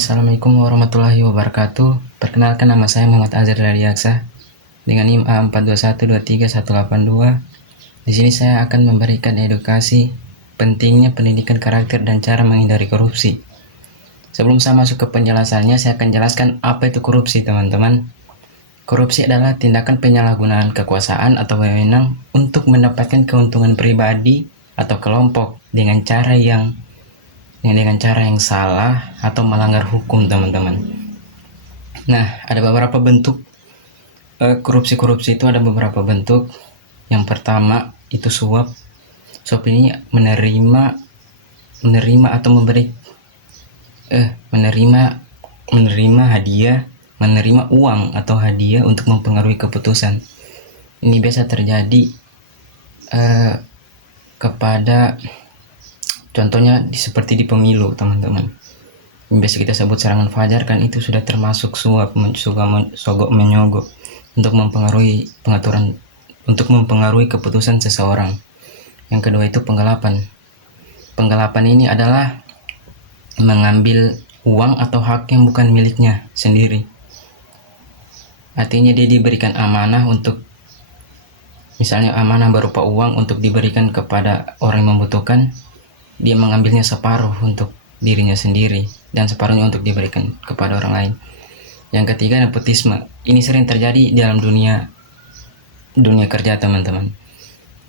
Assalamualaikum warahmatullahi wabarakatuh. Perkenalkan, nama saya Muhammad Azhar Dariaksa dengan NIM A42123182. Di sini saya akan memberikan edukasi pentingnya pendidikan karakter dan cara menghindari korupsi. Sebelum saya masuk ke penjelasannya, saya akan jelaskan apa itu korupsi, teman-teman. Korupsi adalah tindakan penyalahgunaan kekuasaan atau wewenang untuk mendapatkan keuntungan pribadi atau kelompok dengan cara yang salah atau melanggar hukum, teman-teman. Nah, ada beberapa bentuk korupsi itu ada beberapa bentuk. Yang pertama itu suap. Suap ini menerima atau menerima hadiah, menerima uang atau hadiah untuk mempengaruhi keputusan. Ini biasa terjadi kepada, contohnya seperti di pemilu, teman-teman. Yang biasa kita sebut serangan fajar, kan itu sudah termasuk suap, sogok menyogok untuk mempengaruhi keputusan seseorang. Yang kedua itu penggelapan. Penggelapan ini adalah mengambil uang atau hak yang bukan miliknya sendiri. Artinya dia diberikan amanah untuk, misalnya amanah berupa uang untuk diberikan kepada orang yang membutuhkan, dia mengambilnya separuh untuk dirinya sendiri dan separuhnya untuk diberikan kepada orang lain. Yang ketiga, nepotisme. Ini sering terjadi dalam dunia kerja, teman-teman,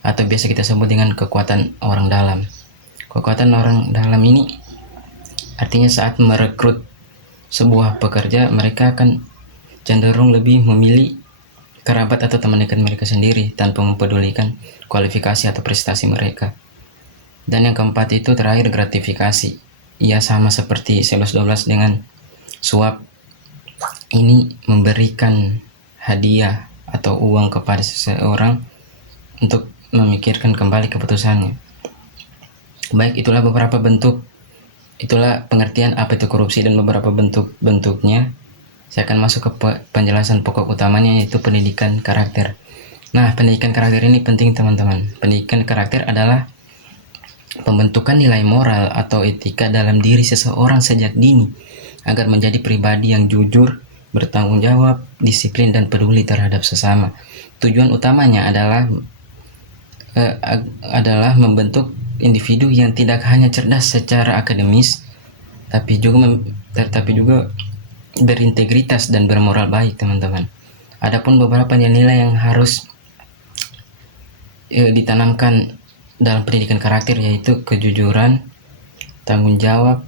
atau biasa kita sebut dengan kekuatan orang dalam. Kekuatan orang dalam ini artinya saat merekrut sebuah pekerja, mereka akan cenderung lebih memilih kerabat atau teman dekat mereka sendiri tanpa mempedulikan kualifikasi atau prestasi mereka. Dan yang keempat itu terakhir, gratifikasi. Ya, sama seperti 11-12 dengan suap. Ini memberikan hadiah atau uang kepada seseorang untuk memikirkan kembali keputusannya. Baik, itulah pengertian apa itu korupsi dan beberapa bentuknya. Saya akan masuk ke penjelasan pokok utamanya, yaitu pendidikan karakter. Nah, pendidikan karakter ini penting, teman-teman. Pendidikan karakter adalah pembentukan nilai moral atau etika dalam diri seseorang sejak dini agar menjadi pribadi yang jujur, bertanggung jawab, disiplin, dan peduli terhadap sesama. Tujuan utamanya adalah membentuk individu yang tidak hanya cerdas secara akademis, tapi juga berintegritas dan bermoral baik, teman-teman. Adapun beberapa nilai yang harus ditanamkan dalam pendidikan karakter, yaitu kejujuran, tanggung jawab,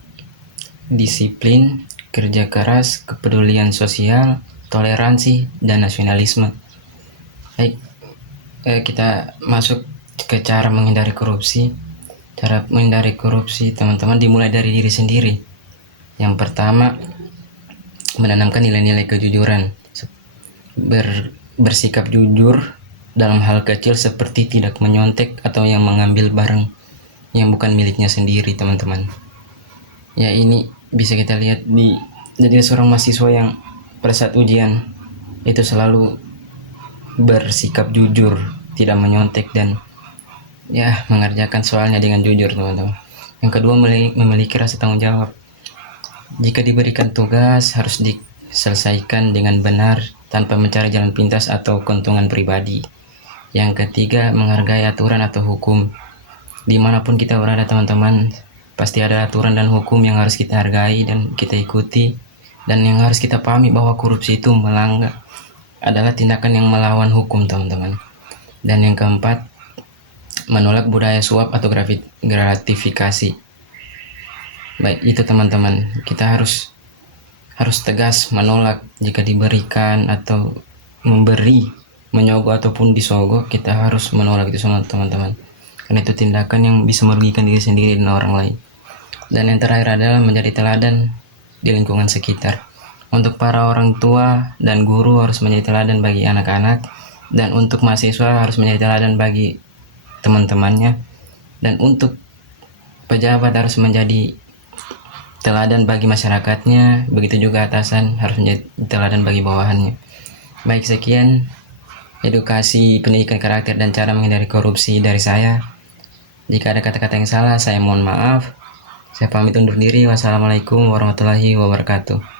disiplin, kerja keras, kepedulian sosial, toleransi, dan nasionalisme. Baik, kita masuk ke cara menghindari korupsi. Cara menghindari korupsi, teman-teman, dimulai dari diri sendiri. Yang pertama, menanamkan nilai-nilai kejujuran, bersikap jujur dalam hal kecil seperti tidak menyontek atau yang mengambil barang yang bukan miliknya sendiri, teman-teman. Ya, ini bisa kita lihat jadi seorang mahasiswa yang pada saat ujian itu selalu bersikap jujur, tidak menyontek, dan ya mengerjakan soalnya dengan jujur, teman-teman. Yang kedua, memiliki rasa tanggung jawab. Jika diberikan tugas, harus diselesaikan dengan benar tanpa mencari jalan pintas atau keuntungan pribadi. Yang ketiga, menghargai aturan atau hukum. Dimanapun kita berada, teman-teman, pasti ada aturan dan hukum yang harus kita hargai dan kita ikuti, dan yang harus kita pahami bahwa korupsi itu adalah tindakan yang melawan hukum, teman-teman. Dan yang keempat, menolak budaya suap atau gratifikasi. Baik, itu, teman-teman, kita harus tegas menolak jika diberikan atau menyogok ataupun disogok. Kita harus menolak itu semua, teman-teman, karena itu tindakan yang bisa merugikan diri sendiri dan orang lain. Dan yang terakhir adalah menjadi teladan di lingkungan sekitar. Untuk para orang tua dan guru harus menjadi teladan bagi anak-anak, dan untuk mahasiswa harus menjadi teladan bagi teman-temannya, dan untuk pejabat harus menjadi teladan bagi masyarakatnya. Begitu juga atasan harus menjadi teladan bagi bawahannya. Baik, sekian edukasi pendidikan karakter dan cara menghindari korupsi dari saya. Jika ada kata-kata yang salah, saya mohon maaf. Saya pamit undur diri. Wassalamualaikum warahmatullahi wabarakatuh.